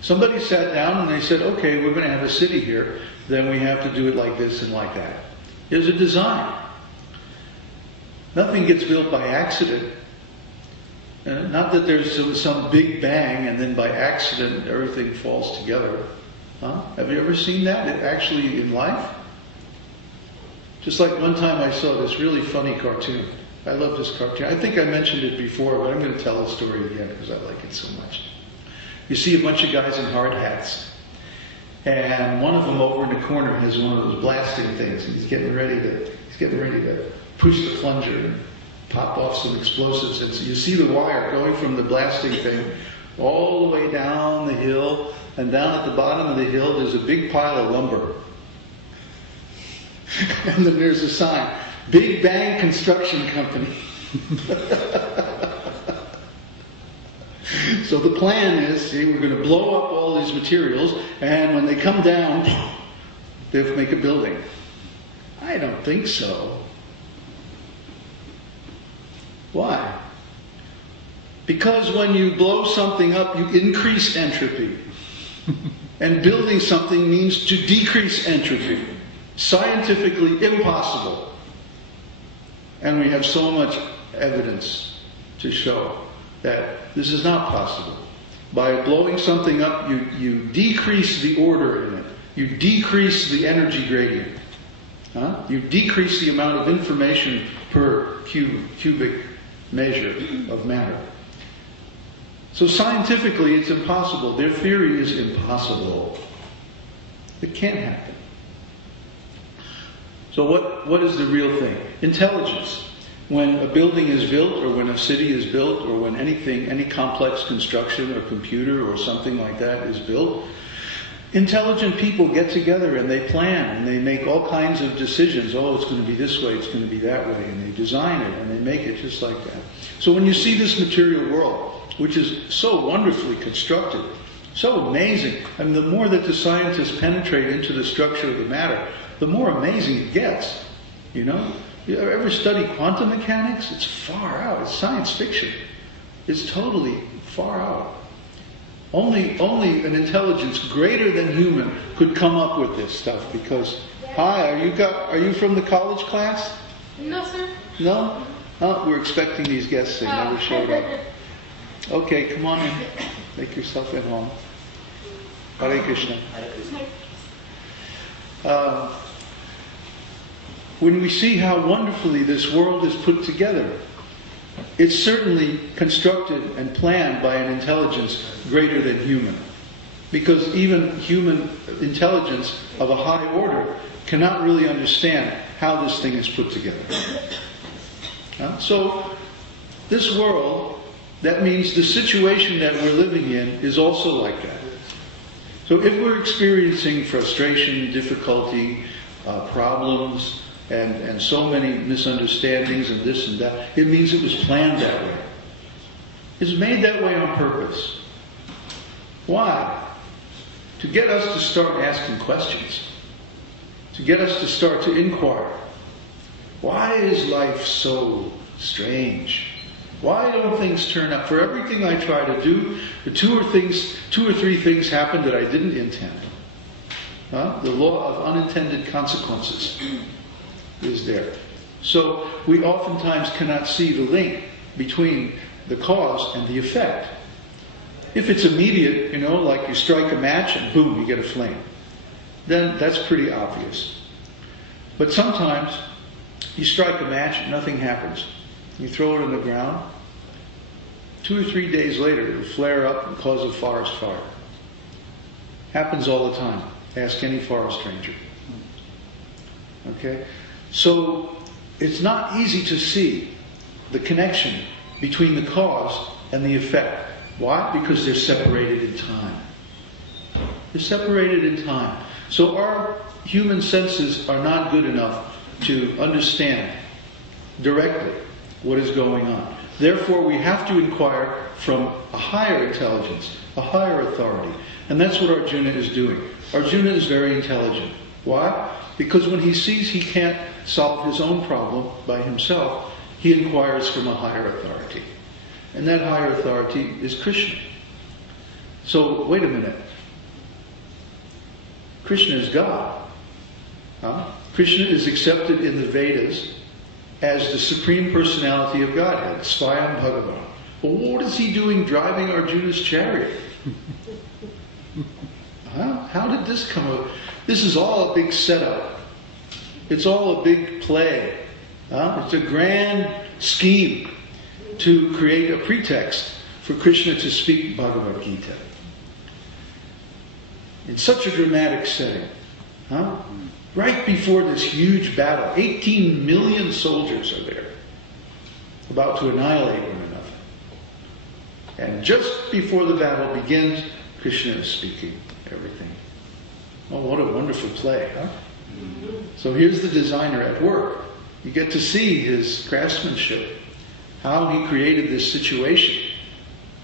Somebody sat down and they said, okay, we're going to have a city here, then we have to do it like this and like that. There's a design. Nothing gets built by accident. Not that there's some big bang and then by accident everything falls together. Huh? Have you ever seen that actually in life? Just like one time I saw this really funny cartoon. I love this cartoon. I think I mentioned it before, but I'm going to tell the story again because I like it so much. You see a bunch of guys in hard hats. And one of them over in the corner has one of those blasting things. And he's getting ready to push the plunger and pop off some explosives. And so you see the wire going from the blasting thing all the way down the hill. And down at the bottom of the hill, there's a big pile of lumber. And then there's a sign, Big Bang Construction Company. So the plan is, see, we're going to blow up all these materials, and when they come down, they'll make a building. I don't think so. Why? Because when you blow something up, you increase entropy. And building something means to decrease entropy. Scientifically impossible. And we have so much evidence to show that this is not possible. By blowing something up, you decrease the order in it. You decrease the energy gradient. Huh? You decrease the amount of information per cubic measure of matter. So scientifically, it's impossible. Their theory is impossible. It can't happen. So what is the real thing? Intelligence. When a building is built, or when a city is built, or when any complex construction or computer or something like that is built, intelligent people get together and they plan and they make all kinds of decisions. Oh, it's going to be this way, it's going to be that way, and they design it and they make it just like that. So when you see this material world, which is so wonderfully constructed, so amazing, I mean, the more that the scientists penetrate into the structure of the matter, the more amazing it gets. You know? You ever study quantum mechanics? It's far out. It's science fiction. It's totally far out. Only an intelligence greater than human could come up with this stuff. Because, hi, are you from the college class? No, sir. No? Oh, we're expecting these guests. They never showed up. Okay, come on in. Make yourself at home. Hare Krishna. When we see how wonderfully this world is put together, it's certainly constructed and planned by an intelligence greater than human. Because even human intelligence of a high order cannot really understand how this thing is put together. So, this world, that means the situation that we're living in is also like that. So if we're experiencing frustration, difficulty, problems, and so many misunderstandings and this and that, it means it was planned that way. It's made that way on purpose. Why? To get us to start asking questions. To get us to start to inquire. Why is life so strange? Why don't things turn out? For everything I try to do, two or three things happen that I didn't intend. The law of unintended consequences is there. So we oftentimes cannot see the link between the cause and the effect. If it's immediate, you know, like you strike a match and boom, you get a flame, then that's pretty obvious. But sometimes you strike a match and nothing happens. You throw it on the ground. 2 or 3 days later, it will flare up and cause a forest fire. Happens all the time. Ask any forest ranger. Okay? So, it's not easy to see the connection between the cause and the effect. Why? Because they're separated in time. They're separated in time. So our human senses are not good enough to understand directly what is going on. Therefore, we have to inquire from a higher intelligence, a higher authority. And that's what Arjuna is doing. Arjuna is very intelligent. Why? Because when he sees he can't solve his own problem by himself, he inquires from a higher authority. And that higher authority is Krishna. So, wait a minute. Krishna is God. Krishna is accepted in the Vedas as the Supreme Personality of Godhead, Śrīmad-Bhāgavatam. Well, what is he doing driving Arjuna's chariot? How did this come up? This is all a big setup. It's all a big play. It's a grand scheme to create a pretext for Krishna to speak Bhagavad-gītā. In such a dramatic setting. Right before this huge battle, 18 million soldiers are there, about to annihilate one another. And just before the battle begins, Krishna is speaking everything. Oh, what a wonderful play, huh? So here's the designer at work. You get to see his craftsmanship, how he created this situation.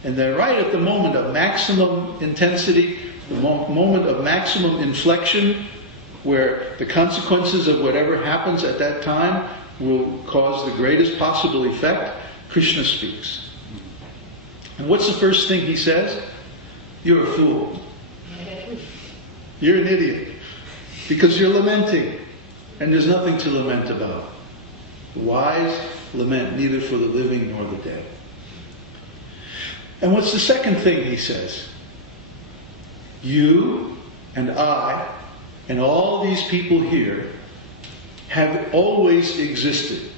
And then right at the moment of maximum intensity, the moment of maximum inflection, where the consequences of whatever happens at that time will cause the greatest possible effect, Krishna speaks. And what's the first thing he says? You're a fool. You're an idiot. Because you're lamenting. And there's nothing to lament about. The wise lament neither for the living nor the dead. And what's the second thing he says? You and I and all these people here have always existed.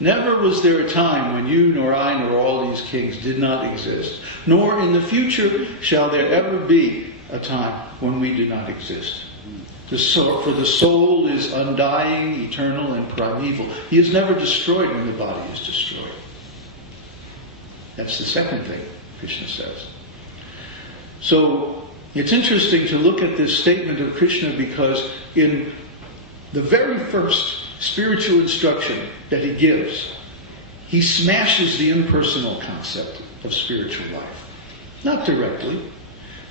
Never was there a time when you nor I nor all these kings did not exist. Nor in the future shall there ever be a time when we do not exist. For the soul is undying, eternal, and primeval. He is never destroyed when the body is destroyed. That's the second thing Krishna says. So it's interesting to look at this statement of Krishna because in the very first spiritual instruction that he gives, he smashes the impersonal concept of spiritual life. Not directly.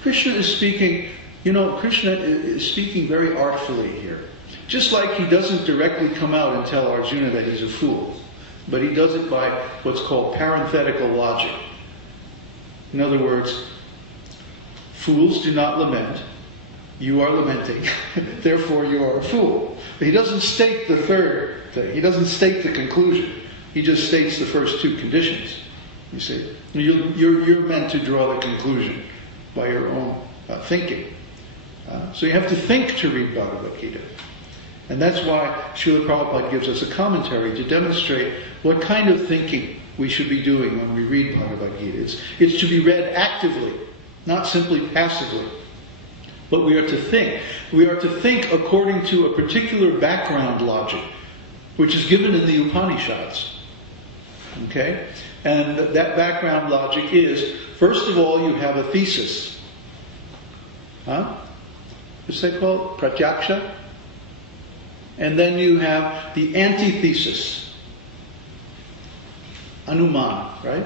Krishna is speaking, Krishna is speaking very artfully here. Just like he doesn't directly come out and tell Arjuna that he's a fool, but he does it by what's called parenthetical logic. In other words, fools do not lament. You are lamenting. Therefore, you are a fool. But he doesn't state the third thing. He doesn't state the conclusion. He just states the first two conditions. You see, you're meant to draw the conclusion by your own thinking. So you have to think to read Bhagavad-gītā. And that's why Srila Prabhupada gives us a commentary to demonstrate what kind of thinking we should be doing when we read Bhagavad-gītā. It's to be read actively, not simply passively. But we are to think. We are to think according to a particular background logic, which is given in the Upanishads. Okay? And that background logic is, first of all, you have a thesis. What's that called? Pratyaksha? And then you have the antithesis. Anuman, right?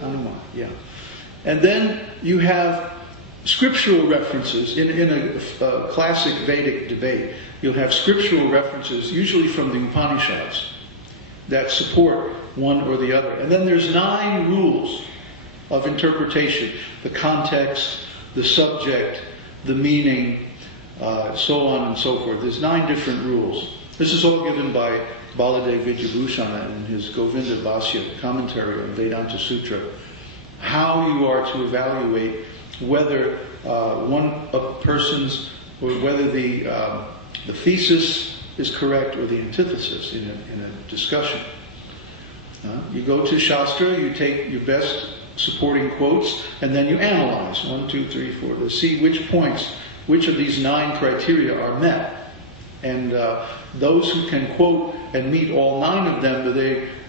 Anuman, yeah. And then you have scriptural references. In a classic Vedic debate, you'll have scriptural references, usually from the Upanishads, that support one or the other. And then there's 9 rules of interpretation. The context, the subject, the meaning, so on and so forth. There's 9 different rules. This is all given by Baladev Vidyabhushana in his Govinda Bhāsya commentary on Vedanta Sutra. How you are to evaluate whether whether the thesis is correct or the antithesis in a discussion. You go to Shastra, you take your best supporting quotes, and then you analyze 1, 2, 3, 4 to see which of these 9 criteria are met. And those who can quote and meet all 9 of them,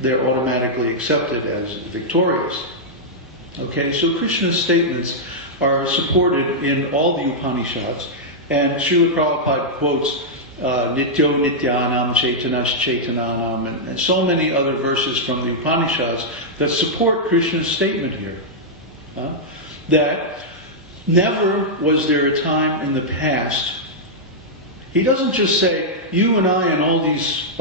they're automatically accepted as victorious. Okay, so Krishna's statements are supported in all the Upanishads, and Srila Prabhupada quotes Nityo Nityanam, Chaitanas Chaitananam, and so many other verses from the Upanishads that support Krishna's statement here. That never was there a time in the past. He doesn't just say, you and I and all these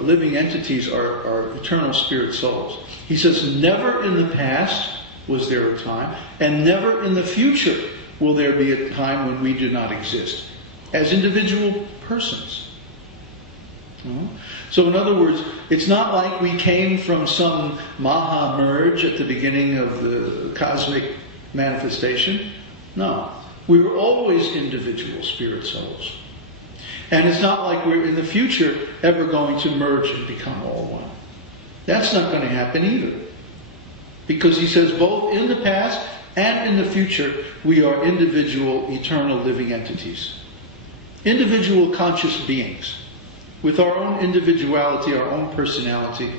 living entities are eternal spirit souls. He says, never in the past was there a time, and never in the future will there be a time when we do not exist as individual persons. So in other words, it's not like we came from some Maha merge at the beginning of the cosmic manifestation. No. We were always individual spirit souls. And it's not like we're in the future ever going to merge and become all one. That's not going to happen either. Because he says both in the past and in the future, we are individual, eternal living entities. Individual conscious beings. With our own individuality, our own personality.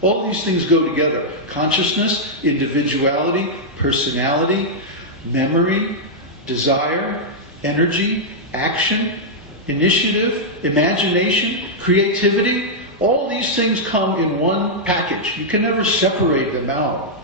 All these things go together. Consciousness, individuality, personality, memory, desire, energy, action, initiative, imagination, creativity. All these things come in one package. You can never separate them out.